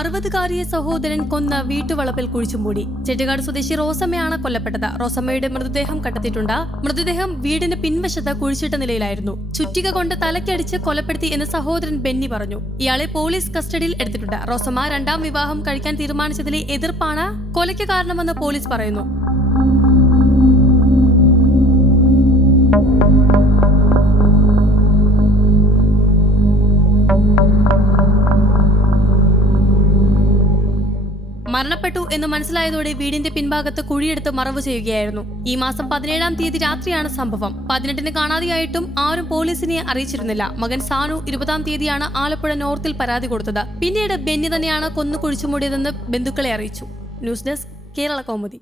അറുപതുകാരിയെ സഹോദരൻ കൊന്ന വീട്ടുവളപ്പിൽ കുഴിച്ചുമൂടി ചെട്ടിക്കാട് സ്വദേശി റോസമ്മയാണ് കൊല്ലപ്പെട്ടത്. റോസമ്മയുടെ മൃതദേഹം കണ്ടെത്തിയിട്ടുണ്ട്. മൃതദേഹം വീടിന് പിൻവശത്ത് കുഴിച്ചിട്ട നിലയിലായിരുന്നു. ചുറ്റിക കൊണ്ട് തലക്കടിച്ച് കൊലപ്പെടുത്തി എന്ന് സഹോദരൻ ബെന്നി പറഞ്ഞു. ഇയാളെ പോലീസ് കസ്റ്റഡിയിൽ എടുത്തിട്ടുണ്ട്. റോസമ്മ രണ്ടാം വിവാഹം കഴിക്കാൻ തീരുമാനിച്ചതിലെ എതിർപ്പാണ് കൊലയ്ക്ക് കാരണമെന്ന് പോലീസ് പറയുന്നു. മരണപ്പെട്ടു എന്ന് മനസ്സിലായതോടെ വീടിന്റെ പിൻഭാഗത്ത് കുഴിയെടുത്ത് മറവ് ചെയ്യുകയായിരുന്നു. ഈ മാസം പതിനേഴാം തീയതി രാത്രിയാണ് സംഭവം. പതിനെട്ടിന് കാണാതെയായിട്ടും ആരും പോലീസിനെ അറിയിച്ചിരുന്നില്ല. മകൻ സാനു ഇരുപതാം തീയതിയാണ് ആലപ്പുഴ നോർത്തിൽ പരാതി കൊടുത്തത്. പിന്നീട് ബെന്നി തന്നെയാണ് കൊന്നു കുഴിച്ചുമൂടിയതെന്ന് ബന്ധുക്കളെ അറിയിച്ചു. News desk Kerala Kaumudi.